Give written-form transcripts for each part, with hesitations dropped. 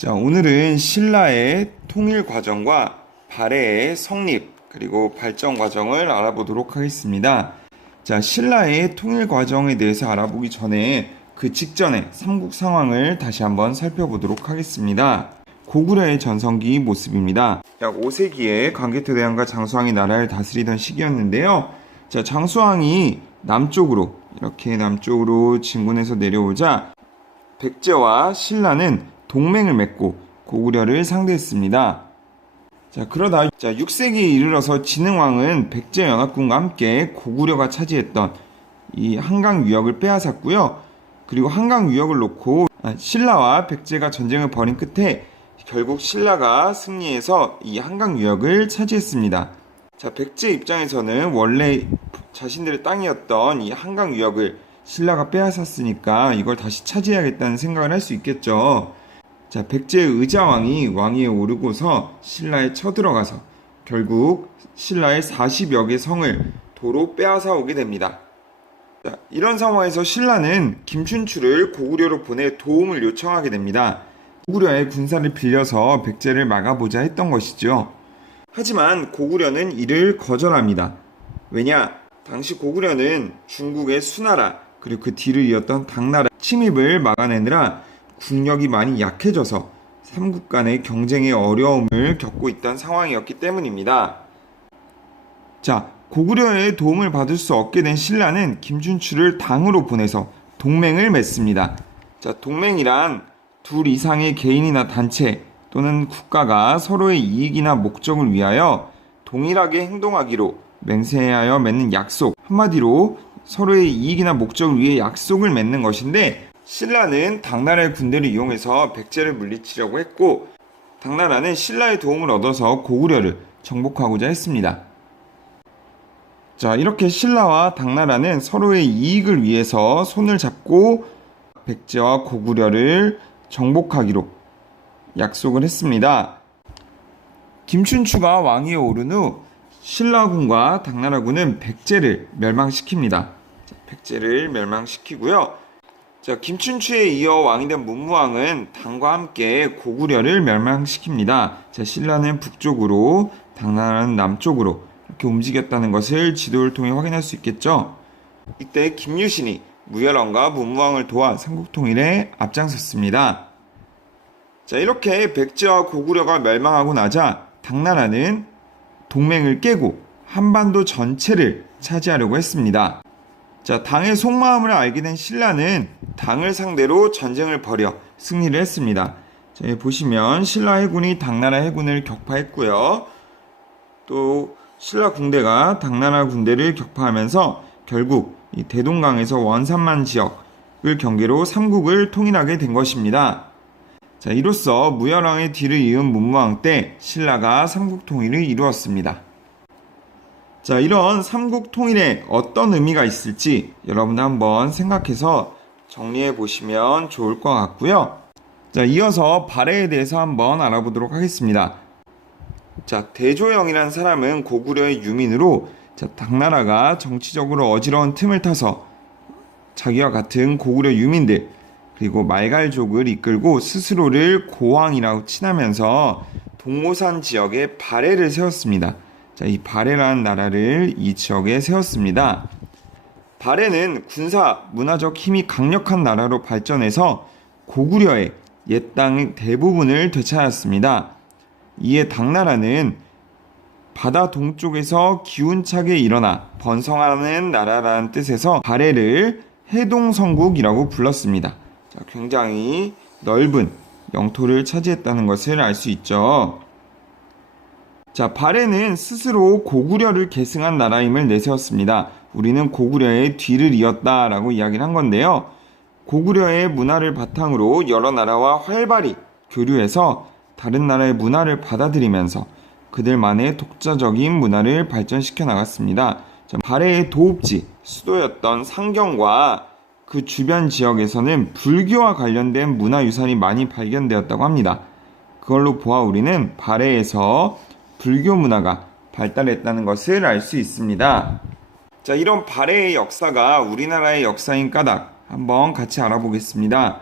자, 오늘은 신라의 통일 과정과 발해의 성립, 그리고 발전 과정을 알아보도록 하겠습니다. 자, 신라의 통일 과정에 대해서 알아보기 전에 그 직전의 삼국 상황을 다시 한번 살펴보도록 하겠습니다. 고구려의 전성기 모습입니다. 약 5세기에 광개토대왕과 장수왕이 나라를 다스리던 시기였는데요. 자, 장수왕이 남쪽으로, 이렇게 남쪽으로 진군해서 내려오자 백제와 신라는 동맹을 맺고 고구려를 상대했습니다. 자, 그러다 6세기에 이르러서 진흥왕은 백제연합군과 함께 고구려가 차지했던 이 한강 유역을 빼앗았고요. 그리고 한강 유역을 놓고 신라와 백제가 전쟁을 벌인 끝에 결국 신라가 승리해서 이 한강 유역을 차지했습니다. 자, 백제 입장에서는 원래 자신들의 땅이었던 이 한강 유역을 신라가 빼앗았으니까 이걸 다시 차지해야겠다는 생각을 할 수 있겠죠. 자, 백제의 의자왕이 왕위에 오르고서 신라에 쳐들어가서 결국 신라의 40여 개 성을 도로 빼앗아 오게 됩니다. 자, 이런 상황에서 신라는 김춘추를 고구려로 보내 도움을 요청하게 됩니다. 고구려의 군사를 빌려서 백제를 막아보자 했던 것이죠. 하지만 고구려는 이를 거절합니다. 왜냐? 당시 고구려는 중국의 수나라 그리고 그 뒤를 이었던 당나라 침입을 막아내느라 국력이 많이 약해져서 삼국 간의 경쟁의 어려움을 겪고 있던 상황이었기 때문입니다. 자, 고구려의 도움을 받을 수 없게 된 신라는 김춘추를 당으로 보내서 동맹을 맺습니다. 자, 동맹이란 둘 이상의 개인이나 단체 또는 국가가 서로의 이익이나 목적을 위하여 동일하게 행동하기로 맹세하여 맺는 약속, 한마디로 서로의 이익이나 목적을 위해 약속을 맺는 것인데, 신라는 당나라의 군대를 이용해서 백제를 물리치려고 했고, 당나라는 신라의 도움을 얻어서 고구려를 정복하고자 했습니다. 자, 이렇게 신라와 당나라는 서로의 이익을 위해서 손을 잡고 백제와 고구려를 정복하기로 약속을 했습니다. 김춘추가 왕위에 오른 후 신라군과 당나라군은 백제를 멸망시킵니다. 백제를 멸망시키고요. 자, 김춘추에 이어 왕이 된 문무왕은 당과 함께 고구려를 멸망시킵니다. 자, 신라는 북쪽으로, 당나라는 남쪽으로 이렇게 움직였다는 것을 지도를 통해 확인할 수 있겠죠. 이때 김유신이 무열왕과 문무왕을 도와 삼국통일에 앞장섰습니다. 자, 이렇게 백제와 고구려가 멸망하고 나자 당나라는 동맹을 깨고 한반도 전체를 차지하려고 했습니다. 자, 당의 속마음을 알게 된 신라는 당을 상대로 전쟁을 벌여 승리를 했습니다. 자, 여기 보시면 신라 해군이 당나라 해군을 격파했고요. 또 신라 군대가 당나라 군대를 격파하면서 결국 이 대동강에서 원산만 지역을 경계로 삼국을 통일하게 된 것입니다. 자, 이로써 무열왕의 뒤를 이은 문무왕 때 신라가 삼국 통일을 이루었습니다. 자, 이런 삼국 통일에 어떤 의미가 있을지 여러분도 한번 생각해서 정리해 보시면 좋을 것 같고요. 자, 이어서 발해에 대해서 한번 알아보도록 하겠습니다. 자, 대조영이라는 사람은 고구려의 유민으로, 자, 당나라가 정치적으로 어지러운 틈을 타서 자기와 같은 고구려 유민들 그리고 말갈족을 이끌고 스스로를 고왕이라고 칭하면서 동모산 지역에 발해를 세웠습니다. 자, 이 발해라는 나라를 이 지역에 세웠습니다. 발해는 군사, 문화적 힘이 강력한 나라로 발전해서 고구려의 옛 땅 대부분을 되찾았습니다. 이에 당나라는 바다 동쪽에서 기운차게 일어나 번성하는 나라라는 뜻에서 발해를 해동성국이라고 불렀습니다. 자, 굉장히 넓은 영토를 차지했다는 것을 알 수 있죠. 자, 발해는 스스로 고구려를 계승한 나라임을 내세웠습니다. 우리는 고구려의 뒤를 이었다라고 이야기를 한 건데요. 고구려의 문화를 바탕으로 여러 나라와 활발히 교류해서 다른 나라의 문화를 받아들이면서 그들만의 독자적인 문화를 발전시켜 나갔습니다. 자, 발해의 도읍지, 수도였던 상경과 그 주변 지역에서는 불교와 관련된 문화유산이 많이 발견되었다고 합니다. 그걸로 보아 우리는 발해에서 불교 문화가 발달했다는 것을 알 수 있습니다. 자, 이런 발해의 역사가 우리나라의 역사인 까닭 한번 같이 알아보겠습니다.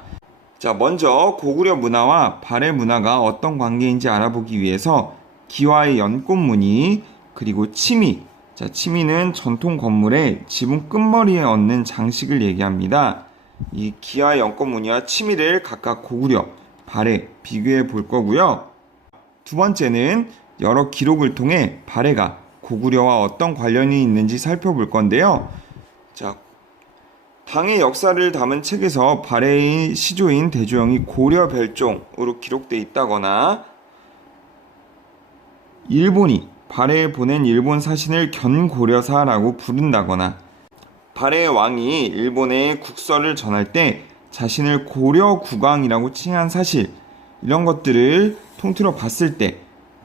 자, 먼저 고구려 문화와 발해 문화가 어떤 관계인지 알아보기 위해서 기와의 연꽃무늬, 그리고 치미. 자, 치미는 전통 건물의 지붕 끝머리에 얹는 장식을 얘기합니다. 이 기와의 연꽃무늬와 치미를 각각 고구려, 발해 비교해 볼 거고요. 두 번째는 여러 기록을 통해 발해가 고구려와 어떤 관련이 있는지 살펴볼 건데요. 자, 당의 역사를 담은 책에서 발해의 시조인 대조영이 고려 별종으로 기록되어 있다거나, 일본이 발해에 보낸 일본 사신을 견고려사라고 부른다거나, 발해의 왕이 일본에 국서를 전할 때 자신을 고려 국왕이라고 칭한 사실, 이런 것들을 통틀어 봤을 때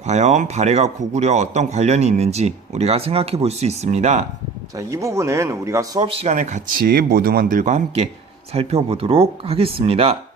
과연 발해가 고구려와 어떤 관련이 있는지 우리가 생각해 볼 수 있습니다. 자, 이 부분은 우리가 수업 시간에 같이 모두만들과 함께 살펴보도록 하겠습니다.